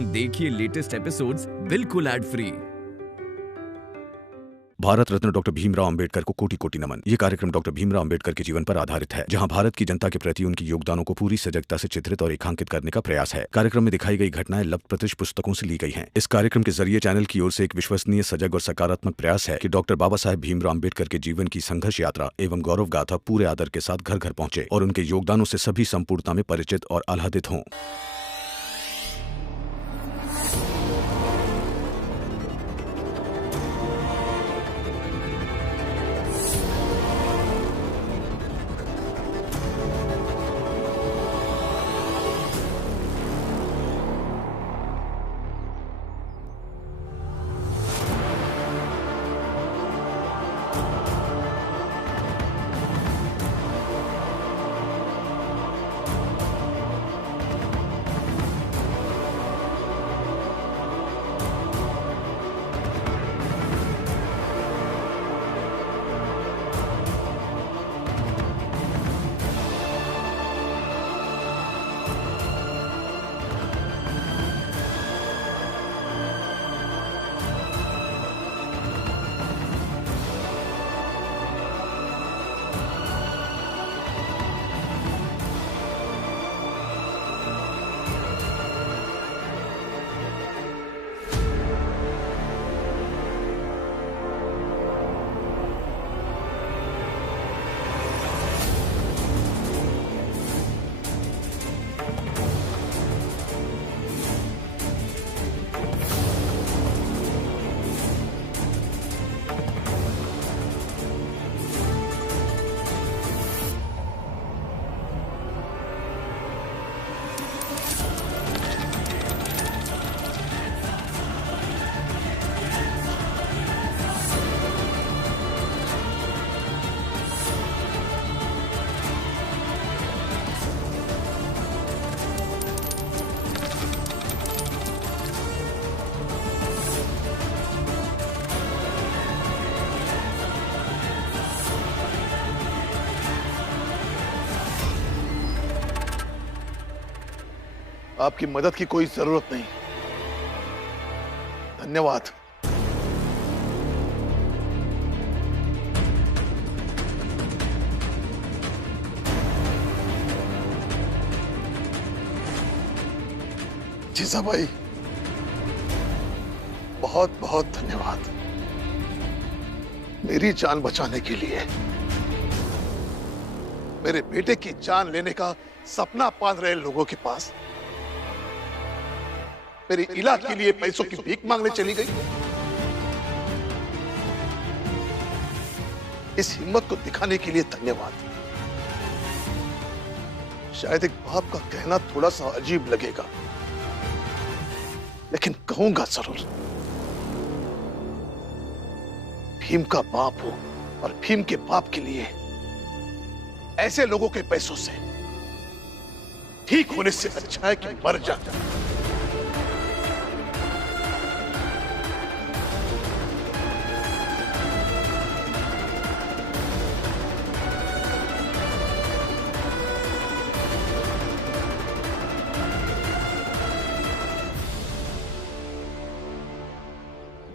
देखिए latest episodes बिल्कुल ad free. Bharat Ratna doctor Bhimrao Ambedkar को कोटि कोटि नमन। ये कार्यक्रम डॉक्टर भीमराव अंबेडकर के जीवन पर आधारित है, जहां भारत की जनता के प्रति उनके योगदानों को पूरी सजगता से चित्रित और रेखांकित करने का प्रयास है। कार्यक्रम में दिखाई गई घटनाएं लब्ध पुस्तकों से ली गई हैं। इस कार्यक्रम के जरिए चैनल की ओर से एक विश्वसनीय, सजग और सकारात्मक प्रयास है कि डॉक्टर बाबा साहेब भीमराव अंबेडकर के जीवन की संघर्ष यात्रा एवं गौरव गाथा पूरे आदर के साथ घर घर पहुंचे और उनके योगदानों से सभी संपूर्णता में परिचित और आह्लादित हों। आपकी मदद की कोई जरूरत नहीं। धन्यवाद। जीजा भाई, बहुत बहुत धन्यवाद मेरी जान बचाने के लिए। मेरे बेटे की जान लेने का सपना पाल रहे लोगों के पास मेरे इलाज के लिए पैसों की भीख मांगने चली गई। इस हिम्मत को दिखाने के लिए धन्यवाद। शायद एक बाप का कहना थोड़ा सा अजीब लगेगा, लेकिन कहूंगा जरूर। भीम का बाप हो और भीम के बाप के लिए ऐसे लोगों के पैसों से ठीक होने से अच्छा है कि मर जाता।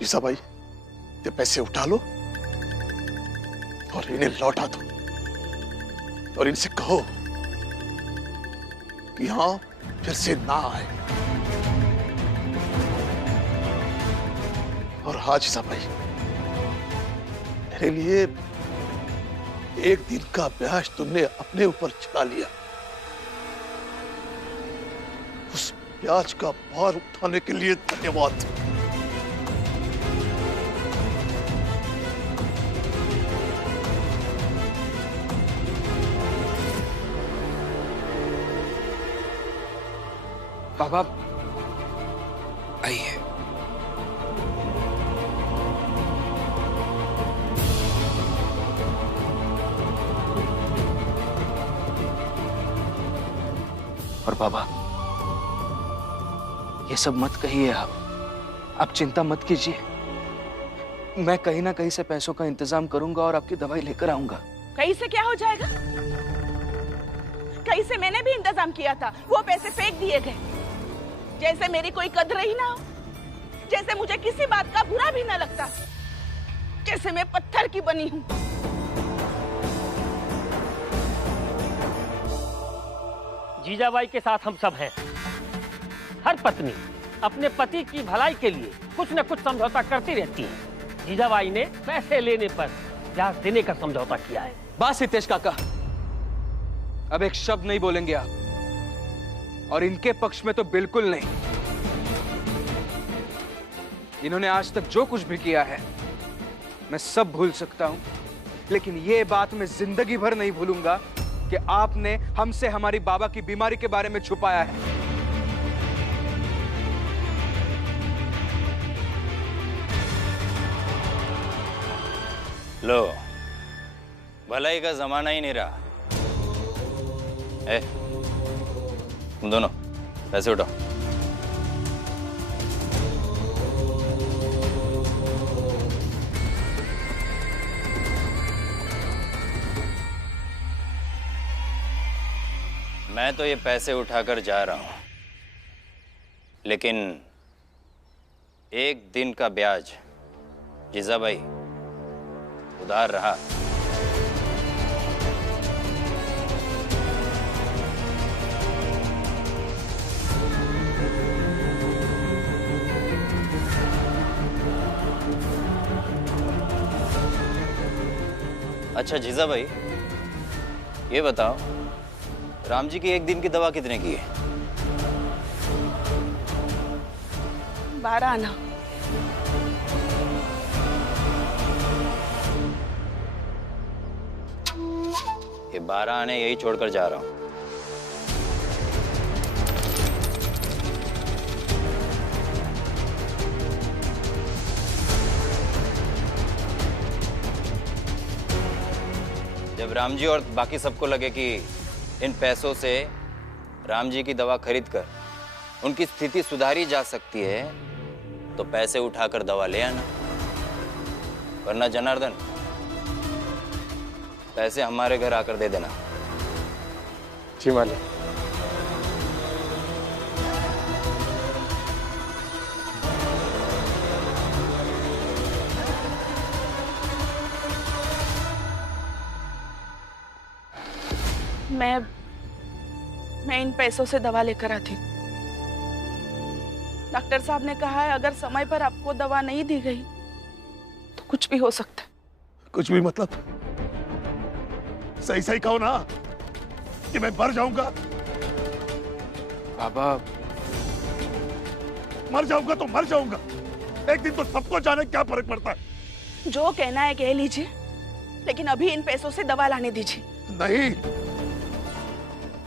ईसा भाई, ये पैसे उठा लो और इन्हें लौटा दो और इनसे कहो कि यहां फिर से ना आए। और हाँ ईसा भाई, मेरे लिए एक दिन का ब्याज तुमने अपने ऊपर चढ़ा लिया। उस ब्याज का भार उठाने के लिए धन्यवाद। बाबा आइए। और बाबा, ये सब मत कहिए आप चिंता मत कीजिए। मैं कहीं ना कहीं से पैसों का इंतजाम करूंगा और आपकी दवाई लेकर आऊंगा। कहीं से क्या हो जाएगा? कहीं से मैंने भी इंतजाम किया था, वो पैसे फेंक दिए गए। जैसे मेरी कोई कदर ही ना हो, जैसे मुझे किसी बात का बुरा भी ना लगता, जैसे मैं पत्थर की बनी हूं। जीजाबाई के साथ हम सब हैं। हर पत्नी अपने पति की भलाई के लिए कुछ न कुछ समझौता करती रहती है। जीजाबाई ने पैसे लेने पर ब्याज देने का समझौता किया है। बस हितेश काका, अब एक शब्द नहीं बोलेंगे आप, और इनके पक्ष में तो बिल्कुल नहीं। इन्होंने आज तक जो कुछ भी किया है मैं सब भूल सकता हूं, लेकिन ये बात मैं जिंदगी भर नहीं भूलूंगा कि आपने हमसे हमारी बाबा की बीमारी के बारे में छुपाया है। लो, भलाई का जमाना ही नहीं रहा। तुम दोनों पैसे उठाओ। मैं तो ये पैसे उठाकर जा रहा हूं, लेकिन एक दिन का ब्याज जीजाबाई उधार रहा। अच्छा जीजाबाई, ये बताओ, राम जी की एक दिन की दवा कितने की है? 12 आना। ये 12 आने यही छोड़कर जा रहा हूं। जब राम जी और बाकी सबको लगे कि इन पैसों से राम जी की दवा खरीदकर उनकी स्थिति सुधारी जा सकती है, तो पैसे उठाकर दवा ले आना, वरना जनार्दन पैसे हमारे घर आकर दे देना। जी मालिक। मैं इन पैसों से दवा लेकर आती हूँ। डॉक्टर साहब ने कहा है अगर समय पर आपको दवा नहीं दी गई तो कुछ भी हो सकता है। कुछ भी मतलब? सही सही कहो ना कि मैं मर जाऊंगा। बाबा, मर जाऊंगा तो मर जाऊंगा, एक दिन तो सबको जाने क्या फर्क पड़ता है। जो कहना है कह लीजिए, लेकिन अभी इन पैसों से दवा लाने दीजिए। नहीं।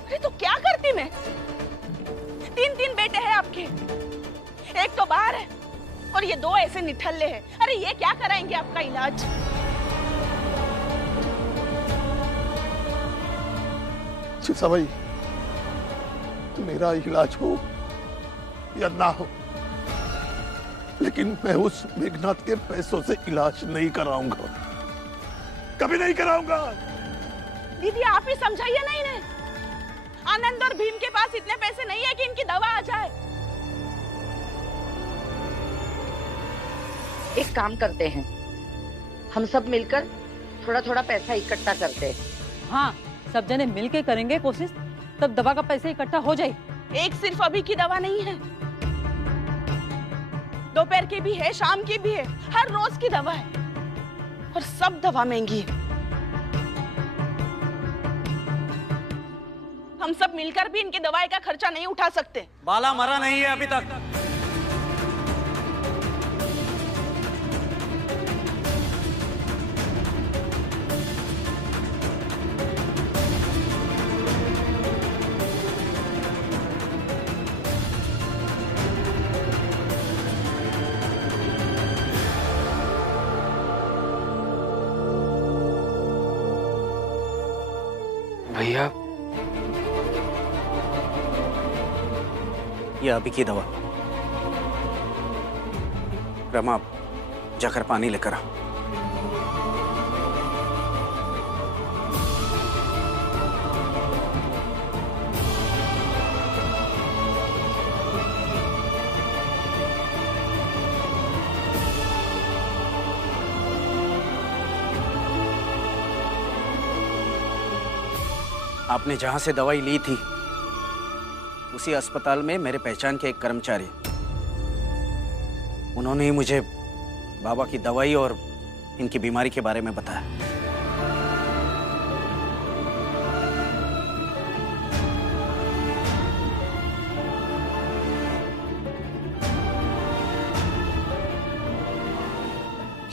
अरे तो क्या करती मैं? 3 बेटे हैं आपके, एक तो बाहर है और ये 2 ऐसे निठल्ले हैं। अरे ये क्या कराएंगे आपका इलाज? भाई, तो मेरा इलाज हो या ना हो, लेकिन मैं उस मेघनाथ के पैसों से इलाज नहीं कराऊंगा, कभी नहीं कराऊंगा। दीदी आप ही समझाइए ना इन्हें। आनंद और भीम के पास इतने पैसे नहीं है कि इनकी दवा आ जाए। एक काम करते हैं, हम सब मिलकर थोड़ा थोड़ा पैसा इकट्ठा करते हैं। हाँ, सब जने मिलके करेंगे कोशिश, तब दवा का पैसा इकट्ठा हो जाए। एक सिर्फ अभी की दवा नहीं है, दोपहर की भी है, शाम की भी है, हर रोज की दवा है, और सब दवा महंगी है। हम सब मिलकर भी इनकी दवाई का खर्चा नहीं उठा सकते। बाला मरा नहीं है अभी तक। भैया, ये अभी की दवा। रमा, जाकर पानी लेकर आ। आपने जहां से दवाई ली थी उसी अस्पताल में मेरे पहचान के एक कर्मचारी, उन्होंने ही मुझे बाबा की दवाई और इनकी बीमारी के बारे में बताया।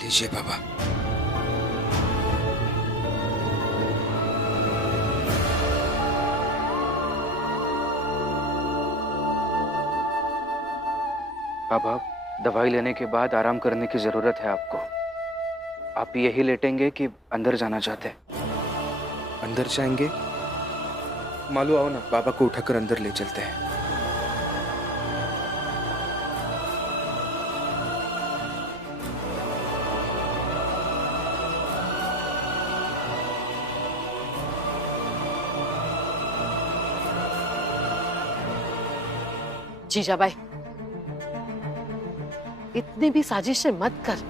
लीजिए बाबा। बाबा, दवाई लेने के बाद आराम करने की जरूरत है आपको। आप यही लेटेंगे कि अंदर जाना चाहते हैं? अंदर जाएंगे? मालू आओ ना, बाबा को उठाकर अंदर ले चलते हैं। जीजाबाई, इतनी भी साजिशें मत कर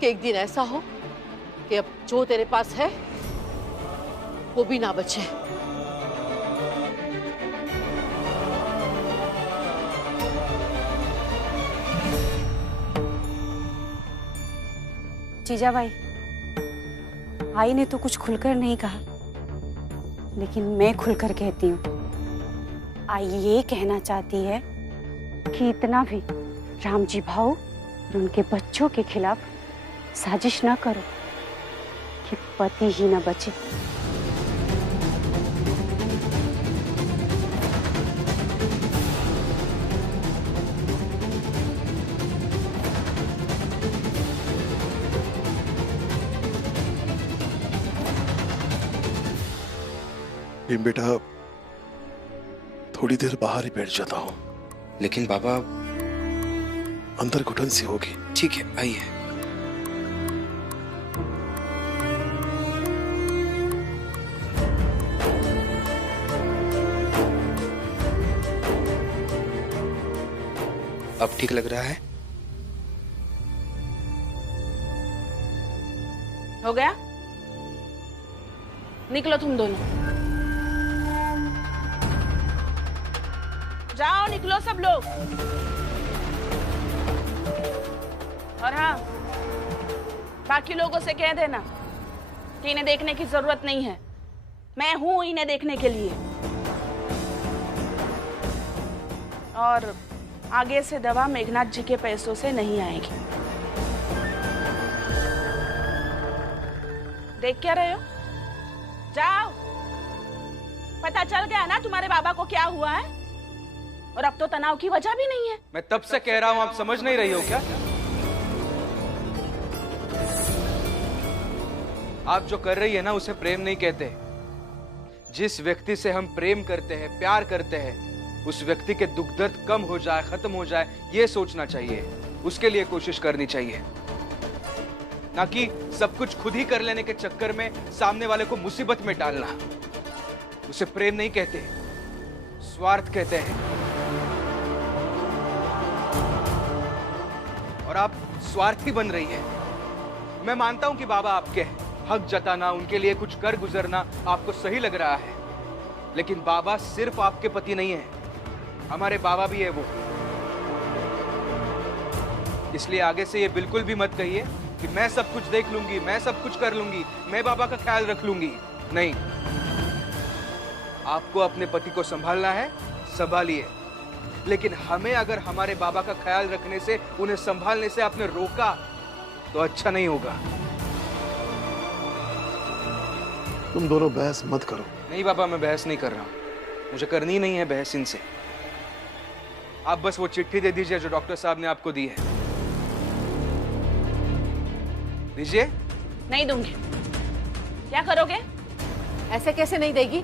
कि एक दिन ऐसा हो कि अब जो तेरे पास है वो भी ना बचे। जीजाबाई, आई ने तो कुछ खुलकर नहीं कहा, लेकिन मैं खुलकर कहती हूँ। आई ये कहना चाहती है कि इतना भी रामजी भाऊ और उनके बच्चों के खिलाफ साजिश ना करो कि पति ही ना बचे। भीम बेटा, थोड़ी देर बाहर ही बैठ जाता हूँ। लेकिन बाबा, अंदर घुटन सी होगी। ठीक है, आइए। अब ठीक लग रहा है? हो गया? निकलो तुम दोनों। जाओ, निकलो सब लोग। और हाँ, बाकी लोगों से कह देना कि इन्हें देखने की जरूरत नहीं है। मैं हूं इन्हें देखने के लिए। और आगे से दवा मेघनाथ जी के पैसों से नहीं आएगी। देख क्या रहे हो? जाओ। पता चल गया ना तुम्हारे बाबा को क्या हुआ है? और अब तो तनाव की वजह भी नहीं है। मैं तब से कह रहा हूं, आप समझ नहीं रही हो क्या? आप जो कर रही है ना, उसे प्रेम नहीं कहते। जिस व्यक्ति से हम प्रेम करते हैं, प्यार करते हैं, उस व्यक्ति के दुख दर्द कम हो जाए, खत्म हो जाए, ये सोचना चाहिए। उसके लिए कोशिश करनी चाहिए, ना कि सब कुछ खुद ही कर लेने के चक्कर में सामने वाले को मुसीबत में डालना। उसे प्रेम नहीं कहते, स्वार्थ कहते हैं। और आप स्वार्थी बन रही है। मैं मानता हूं कि बाबा आपके हैं, हक जताना, उनके लिए कुछ कर गुजरना आपको सही लग रहा है, लेकिन बाबा सिर्फ आपके पति नहीं है, हमारे बाबा भी है वो। इसलिए आगे से ये बिल्कुल भी मत कहिए कि मैं सब कुछ देख लूंगी, मैं सब कुछ कर लूंगी, मैं बाबा का ख्याल रख लूंगी। नहीं, आपको अपने पति को संभालना है, संभालिए। लेकिन हमें अगर हमारे बाबा का ख्याल रखने से, उन्हें संभालने से आपने रोका तो अच्छा नहीं होगा। तुम दोनों बहस मत करो। नहीं बाबा, मैं बहस नहीं कर रहा हूं, मुझे करनी नहीं है बहस इनसे। आप बस वो चिट्ठी दे दीजिए जो डॉक्टर साहब ने आपको दी है। दीजिए। नहीं दूंगी। क्या करोगे? ऐसे कैसे नहीं देगी?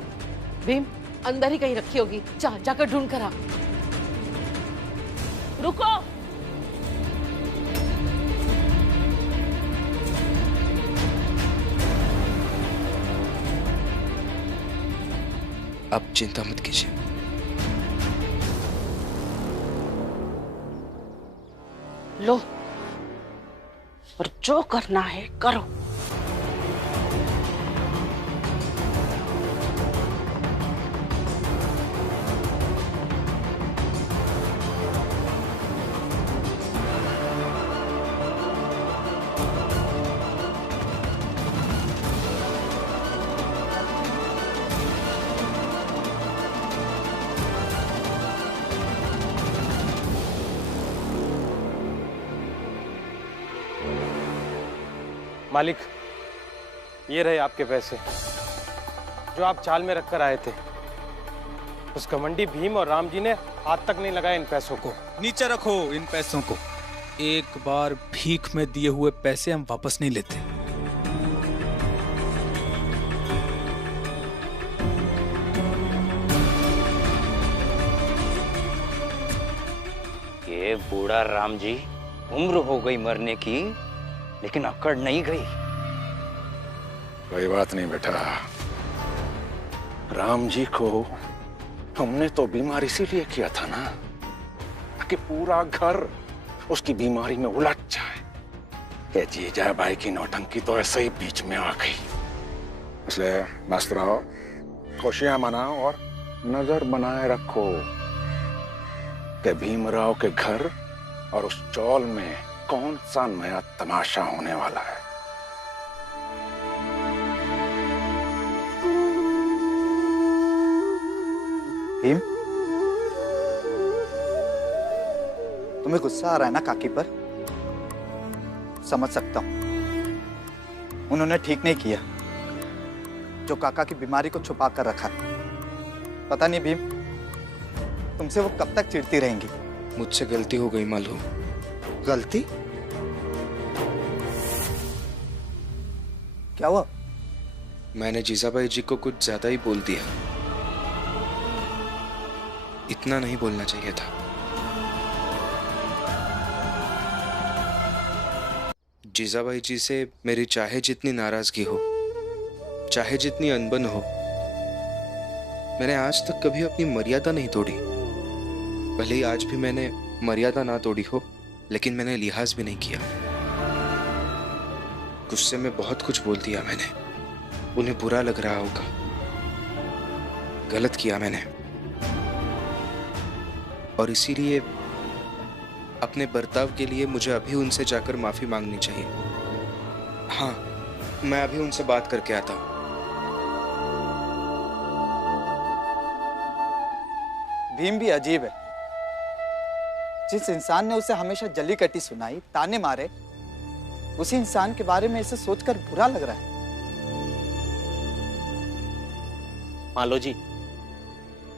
भीम, अंदर ही कहीं रखी होगी, जाकर ढूंढ कर आ। रुको। आप चिंता मत कीजिए। लो, और जो करना है करो। मालिक, ये रहे आपके पैसे जो आप चाल में रखकर आए थे। उस घमंडी भीम और राम जी ने हाथ तक नहीं लगाया इन पैसों को। नीचे रखो इन पैसों को। एक बार भीख में दिए हुए पैसे हम वापस नहीं लेते। ये बूढ़ा राम जी, उम्र हो गई मरने की, लेकिन अकड़ नहीं गई। कोई बात नहीं बेटा, राम जी को हमने तो बीमार इसीलिए किया था ना कि पूरा घर उसकी बीमारी में उलझ जाए। ये जीजा भाई की नौटंकी तो ऐसे ही बीच में आ गई। इसलिए मस्त रहो, खुशियां मनाओ और नजर बनाए रखो कि भीमराव के घर और उस चौल में कौन सा नया तमाशा होने वाला है। भीम, तुम्हें गुस्सा आ रहा है ना काकी पर? समझ सकता हूं। उन्होंने ठीक नहीं किया जो काका की बीमारी को छुपा कर रखा। पता नहीं भीम, तुमसे वो कब तक चिढ़ती रहेंगी। मुझसे गलती हो गई मालूम। गलती? क्या हुआ? मैंने जीजाबाई जी को कुछ ज्यादा ही बोल दिया। इतना नहीं बोलना चाहिए था। जीजाबाई जी से मेरी चाहे जितनी नाराजगी हो, चाहे जितनी अनबन हो, मैंने आज तक कभी अपनी मर्यादा नहीं तोड़ी। भले ही आज भी मैंने मर्यादा ना तोड़ी हो, लेकिन मैंने लिहाज भी नहीं किया। गुस्से में बहुत कुछ बोल दिया मैंने। उन्हें बुरा लग रहा होगा। गलत किया मैंने, और इसीलिए अपने बर्ताव के लिए मुझे अभी उनसे जाकर माफी मांगनी चाहिए। हाँ, मैं अभी उनसे बात करके आता हूं। भीम भी अजीब है। जिस इंसान ने उसे हमेशा जली कटी सुनाई, ताने मारे, उसी इंसान के बारे में इसे सोचकर बुरा लग रहा है। मालो जी,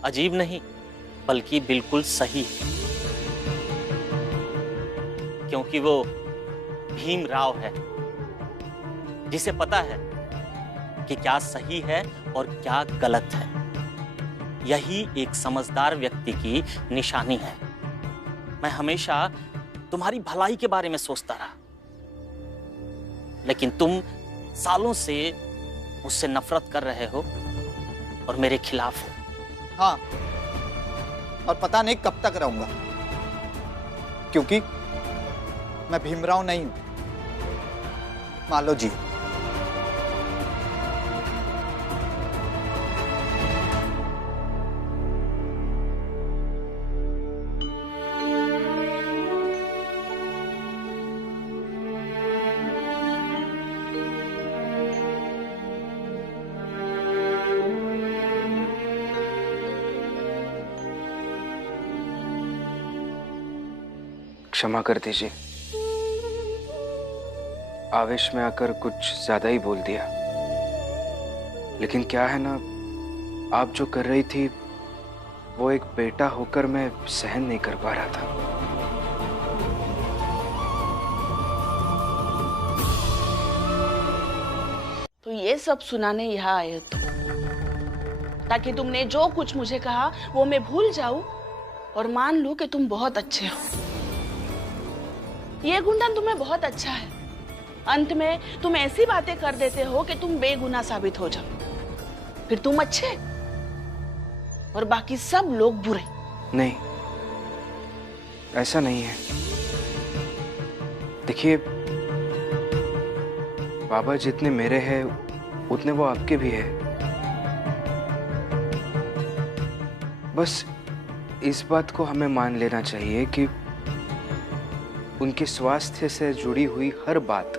अजीब नहीं बल्कि बिल्कुल सही, क्योंकि वो भीमराव है जिसे पता है कि क्या सही है और क्या गलत है। यही एक समझदार व्यक्ति की निशानी है। मैं हमेशा तुम्हारी भलाई के बारे में सोचता रहा, लेकिन तुम सालों से मुझसे नफरत कर रहे हो और मेरे खिलाफ हो। हाँ, और पता नहीं कब तक रहूंगा, क्योंकि मैं भीमराव नहीं हूं, मालो जी। क्षमा कर दीजिए, आवेश में आकर कुछ ज्यादा ही बोल दिया। लेकिन क्या है ना, आप जो कर रही थी वो एक बेटा होकर मैं सहन नहीं कर पा रहा था। तो ये सब सुनाने यहाँ आए तुम, ताकि तुमने जो कुछ मुझे कहा वो मैं भूल जाऊं और मान लूं कि तुम बहुत अच्छे हो। ये गुंडन तुम्हें बहुत अच्छा है। अंत में तुम ऐसी बातें कर देते हो कि तुम बेगुनाह साबित हो जाओ। फिर तुम अच्छे और बाकी सब लोग बुरे। नहीं, ऐसा नहीं है। देखिए, बाबा जितने मेरे हैं उतने वो आपके भी है। बस इस बात को हमें मान लेना चाहिए कि उनके स्वास्थ्य से जुड़ी हुई हर बात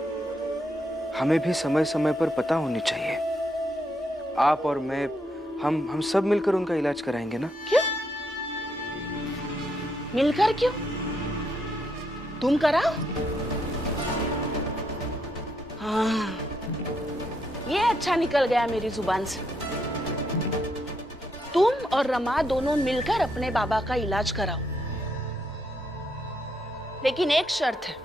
हमें भी समय समय पर पता होनी चाहिए। आप और मैं, हम सब मिलकर उनका इलाज कराएंगे ना? क्यों मिलकर? क्यों? तुम कराओ? हाँ, ये अच्छा निकल गया मेरी जुबान से। तुम और रमा दोनों मिलकर अपने बाबा का इलाज कराओ, लेकिन एक शर्त है,